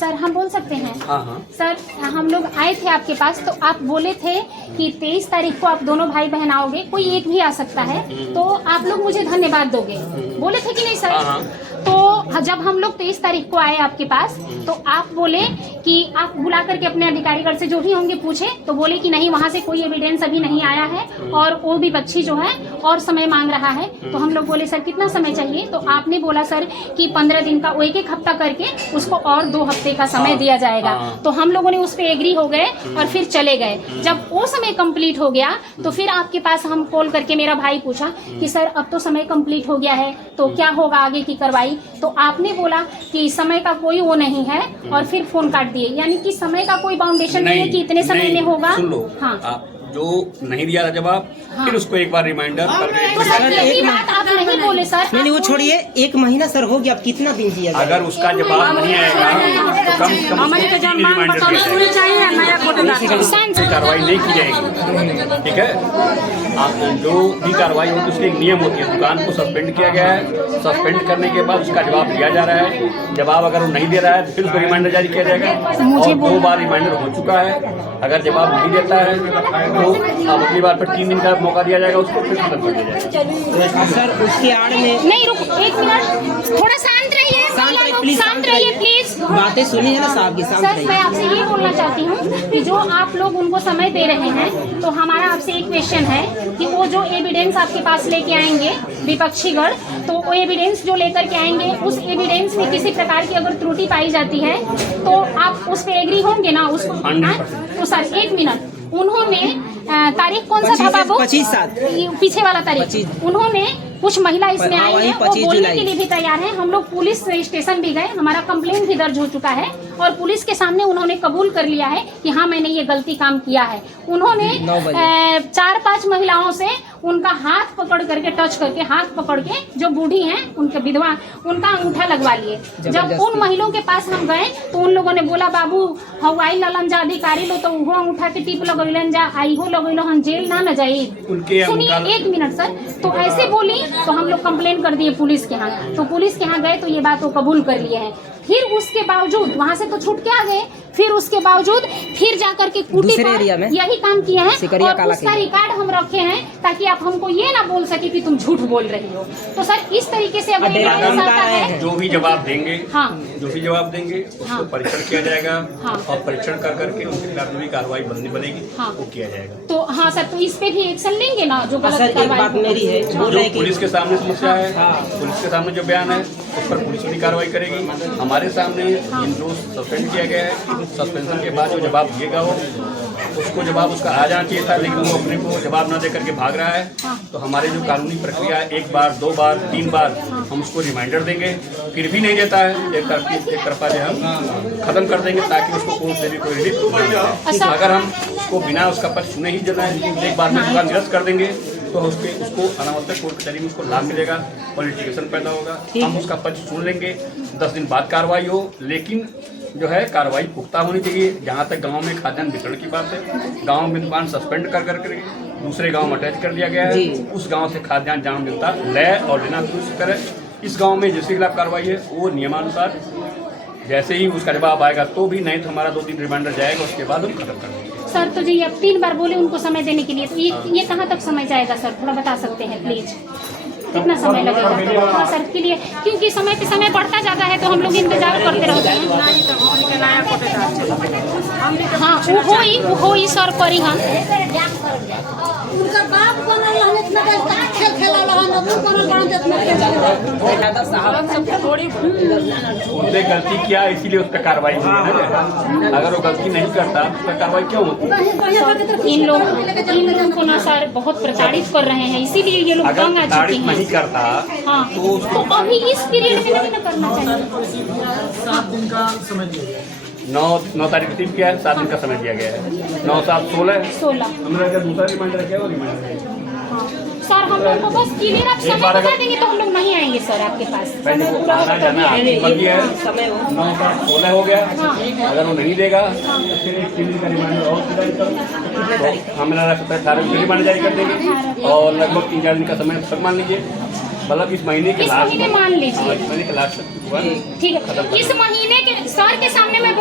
Sir हम बोल सकते हैं? हाँ हाँ। सर हम लोग आए थे आपके पास, तो आप बोले थे कि 23 तारीख को आप दोनों भाई बहन आओगे, कोई एक भी आ सकता है, तो आप लोग मुझे धन्यवाद दोगे, बोले थे कि नहीं सर? हाँ हाँ। तो जब हम लोग 23 तारीख को आए आपके पास, तो आप बोले कि आप बुला करके अपने अधिकारीगण से जो भी होंगे पूछे, तो बोले कि नहीं वहाँ से कोई एविडेंस अभी नहीं आया है और वो भी बच्ची जो है और समय मांग रहा है। तो हम लोग बोले सर कितना समय चाहिए? तो आपने बोला सर कि 15 दिन का, एक हफ्ता करके उसको और 2 हफ्ते का समय दिया जाएगा। तो हम लोगों ने उस पर एग्री हो गए और फिर चले गए। जब वो समय कंप्लीट हो गया तो फिर आपके पास हम कॉल करके मेरा भाई पूछा कि सर अब तो समय कंप्लीट हो गया है, तो क्या होगा आगे की कार्रवाई? तो आपने बोला कि समय का कोई वो नहीं है और फिर फोन काट दिए, यानी कि समय का कोई बाउंडेशन नहीं है कि इतने समय में होगा। सुन लो, हाँ, जो नहीं दिया था जवाब, फिर उसको एक बार रिमाइंडर तो सर यही बात आप नहीं बोले सर। नहीं वो छोड़िए, 1 महीना सर हो गया, अब कितना दिन दिया? अगर उसका जवाब नहीं आएगा तो कम से कम 3 रिमाइंडर कार्रवाई नहीं की जाएगी। ठीक है, आप जो भी कार्रवाई होती है उसकी एक नियम होती है। दुकान को सस्पेंड किया गया है, सस्पेंड करने के बाद उसका जवाब दिया जा रहा है। जवाब अगर वो नहीं दे रहा है तो फिर उसको रिमाइंडर जारी किया जाएगा। और 2 बार रिमाइंडर हो चुका है। अगर जवाब नहीं देता है तो अब अगली बार पर 3 दिन का मौका दिया जाएगा, उसको फिर खत्म कर दिया जाएगा। सर उसके आड़ में नहीं, रुक 1 मिनट, थोड़ा शांत रहिए, शांत रहिए प्लीज। बातें सुनी है ना साहब की, शांत सर रहिए। मैं आपसे ये बोलना चाहती हूँ कि जो आप लोग उनको समय दे रहे हैं, तो हमारा आपसे एक क्वेश्चन है कि वो जो एविडेंस आपके पास लेके आएंगे विपक्षीगण, तो वो एविडेंस जो लेकर के आएंगे, उस एविडेंस में किसी प्रकार की अगर त्रुटि पाई जाती है तो आप उस पे एग्री होंगे ना उसको? तो सर 1 मिनट, उन्होंने तारीख कौन सा था बाबू? 25/7 पीछे वाला तारीख। उन्होंने कुछ महिला इसमें आई है, वो बोलने के लिए भी तैयार है। हम लोग पुलिस स्टेशन भी गए, हमारा कंप्लेंट भी दर्ज हो चुका है और पुलिस के सामने उन्होंने कबूल कर लिया है कि हाँ मैंने ये गलती काम किया है। उन्होंने 4-5 महिलाओं से उनका हाथ पकड़ करके, टच करके, हाथ पकड़ के, जो बूढ़ी हैं उनके विधवा, उनका अंगूठा लगवा लिए। जब उन महिलाओं के पास हम गए तो उन लोगों ने बोला बाबू हवाई ललन जा अधिकारी लो, तो वो अंगूठा के टिप लगैलन जा, आई हो लगैलो, हम जेल ना जाए। सुनिए 1 मिनट सर, तो ऐसे बोली तो हम लोग कंप्लेन कर दिए पुलिस के यहाँ। तो पुलिस के यहाँ गए तो ये बात वो कबूल कर लिए हैं। फिर उसके बावजूद वहाँ से तो छूट के आ गए, फिर उसके बावजूद फिर जाकर के कूटी पर यही काम किए हैं और उसका रिकॉर्ड हम रखे हैं ताकि आप हमको ये ना बोल सके कि तुम झूठ बोल रही हो। तो सर इस तरीके से अगर आता है, जो भी जवाब देंगे, हाँ, जो भी जवाब देंगे उसको परीक्षण किया जाएगा। और परीक्षण कर करके उनके खिलाफ जो भी कार्रवाई बनेगी वो किया जाएगा। तो हाँ सर, तो इस पे भी एक्शन लेंगे ना जो गलत कार्रवाई मेरी है। जो पुलिस के सामने समस्या है, पुलिस के सामने जो बयान है उस पर पुलिस भी कार्रवाई करेगी। हमारे सामने इन जो सस्पेंड किया गया है, सस्पेंशन के बाद जो जवाब दिएगा वो उसको जवाब उसका आ जाना चाहिए था, लेकिन वो अपने को जवाब न दे करके भाग रहा है। तो हमारे जो कानूनी प्रक्रिया है, 1 बार 2 बार 3 बार हम उसको रिमाइंडर देंगे, फिर भी नहीं देता है एक तरफा जो हम खत्म कर देंगे ताकि उसको कोर्ट से भी कोई रिलीफ। अगर हम उसको बिना उसका पक्ष सुने ही देना है, एक बार में दुकान निरस्त कर देंगे तो उसको अनावश्यक कोर्ट कचहरी में उसको लाभ मिलेगा, पॉलिटिकेशन पैदा होगा। हम उसका पक्ष सुन लेंगे, 10 दिन बाद कार्रवाई हो, लेकिन जो है कार्रवाई पुख्ता होनी चाहिए। जहाँ तक गांव में खाद्यान्न वितरण की बात है, गांव में दुकान सस्पेंड कर करके दूसरे गांव में अटैच कर दिया गया है। उस गांव से खाद्यान्न जहाँ मिलता ले और बिना कुछ करे, इस गांव में जिसके खिलाफ कार्रवाई है वो नियमानुसार जैसे ही उसका जवाब आएगा तो भी, नहीं तो हमारा 2 दिन रिमाइंडर जाएगा, उसके बाद हम खत्म कर देंगे। सर तो जी अब 3 बार बोले उनको समय देने के लिए, तो ये कहाँ तक समय जाएगा सर, थोड़ा बता सकते हैं प्लीज? कितना समय लगेगा हाँ सर के लिए? क्योंकि समय पे समय बढ़ता जाता है तो हम लोग इंतजार करते रहते हैं। हाँ वो हो ही सर करी हम उसने गलती किया इसीलिए उस पर कार्रवाई हुई है। अगर वो गलती नहीं करता तो उस पर कार्रवाई क्यों होती? इन लोग को ना सर बहुत प्रताड़ित कर रहे हैं, इसीलिए ये लोग तंग आ चुके हैं। नहीं करता हाँ, तो अभी इस पीरियड में नहीं करना चाहिए। 7 दिन का समय दिया गया है। 9 तारीख रिसीव किया है, 7 दिन का समय दिया गया है। 9 7 16 हमने अगर दूसरा रिमाइंडर किया वो रिमाइंडर सर हम लोग को बस क्लियर आप समय बता देंगे तो हम लोग नहीं आएंगे सर आपके पास। पहले वो आना जाना आपकी मर्जी है। 9 7 16 हो गया, अगर वो नहीं देगा तो फिर एक 3 दिन का रिमाइंडर और जारी करो। हमें लगता है 18 दिन रिमाइंडर जारी कर देंगे और लगभग 3-4 दिन का समय तक मान लीजिए, मतलब इस महीने के लास्ट मान लीजिए, इस महीने के लास्ट तक ठीक है। इस महीने के सर के सामने मैं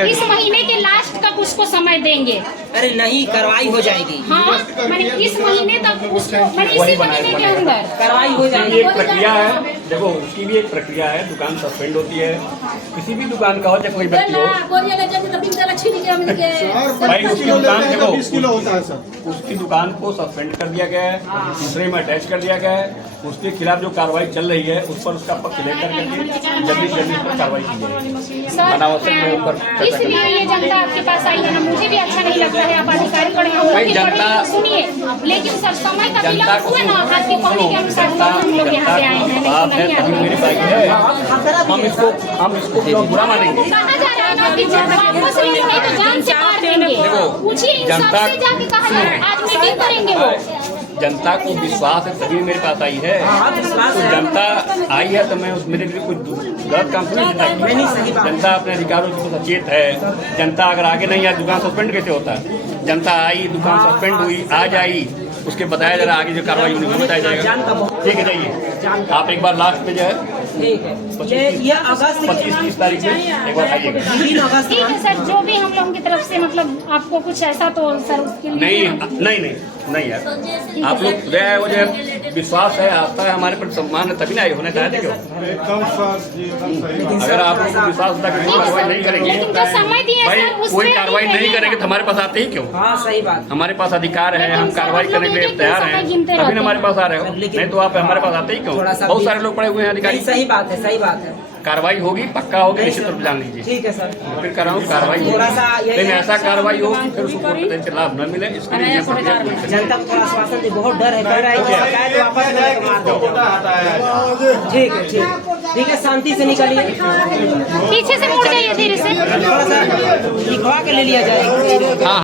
इस महीने के लास्ट तक उसको समय देंगे। अरे नहीं, कार्रवाई हो जाएगी। हाँ, मैंने इस महीने तक उसको, मैंने इसी महीने के अंदर कार्रवाई हो उसकी भी जाएगी। एक प्रक्रिया है, देखो उसकी भी एक प्रक्रिया है। दुकान सस्पेंड होती है, किसी भी दुकान का हो, चाहे कोई व्यक्ति हो, भाई उसकी दुकान देखो, 20 किलो होता है सर। उसकी दुकान को सस्पेंड कर दिया गया है, दूसरे में अटैच कर दिया गया है। उसके खिलाफ जो कार्रवाई चल रही है उस पर उसका पक्ष लेकर करके जल्दी से जल्दी उस पर कार्रवाई की जाए। अनावश्यक के ऊपर चर्चा इसलिए ये जनता आपके पास आई है ना, मुझे भी अच्छा नहीं लगता है। आप अधिकारी बड़े हैं, भाई जनता सुनिए, लेकिन सर समय का जनता विलम्ब को हुआ ना, आपके कहने के अनुसार हम लोग यहाँ पे आए हैं, बात है, नहीं तभी मेरी बात है। हम इसको क्यों बुरा मानेंगे? कहा जा रहा है ना कि जब वापस ले लेंगे तो जान से मार देंगे। पूछिए जनता- सबसे जाके कहा जा रहा है, आज मीटिंग करेंगे वो। जनता को विश्वास है तभी मेरे पास आई है। विश्वास तो है। जनता आई है तो मैं उस मेरे लिए कुछ गलत काम नहीं नहीं, सही करता। बात। जनता अपने अधिकारों से सचेत है। जनता अगर आगे नहीं आए, दुकान सस्पेंड कैसे होता है? जनता आई, दुकान सस्पेंड हुई, आज आई, उसके बताया जा रहा आगे जो कार्रवाई होगी वो बताया जाएगा। ठीक है, जाइए आप एक बार लास्ट में जो है ठीक है, ये अगस्त 25-30 तारीख में एक बार आइएगा। 3 अगस्त ठीक है सर, जो भी हम लोगों की तरफ से मतलब आपको कुछ ऐसा तो सर उसके लिए नहीं यार, आप लोग खुद आए हो, जो है विश्वास है, आस्था है, हमारे पर सम्मान है, तभी ना आए होने चाहते क्यों? एकदम सर जी, एकदम सही। अगर आप लोग को विश्वास होता है कि कार्रवाई नहीं करेंगे, लेकिन जो समय दिए भाई सर उसमें कोई कार्रवाई नहीं करिएगा। करेंगे तो हमारे पास आते ही क्यों? हाँ सही बात। हमारे पास अधिकार है, हम लेकिन सर, कार्रवाई हम लोग करने के लिए एक-एक तैयार समय हैं, गिनते तभी रहते ना हमारे पास आ रहे हो। लेकिन- नहीं तो आप हमारे पास आते ही क्यों? थोड़ा सा बहुत सारे लोग पड़े हुए हैं अधिकारी। नहीं, सही बात है, सही बात है। कार्रवाई होगी, पक्का होगी, निश्चित रूप से जान लीजिए। ठीक है सर। फिर कर रहा हूँ कार्रवाई थोड़ा सा होगी, यही- लेकिन ऐसा कार्रवाई हो कि फिर उसको कोई लाभ न मिले, इसके लिए ये प्रक्रिया पूरी करें। जनता को थोड़ा आश्वासन दे, बहुत डर है, कह रहा है कि शिकायत वापस मिले तो मार देंगे। ठीक है, ठीक है, शांति से निकलिए। पीछे से मुड़ जाइए धीरे से। थोड़ा सा लिखवा के ले लिया जाए। हाँ।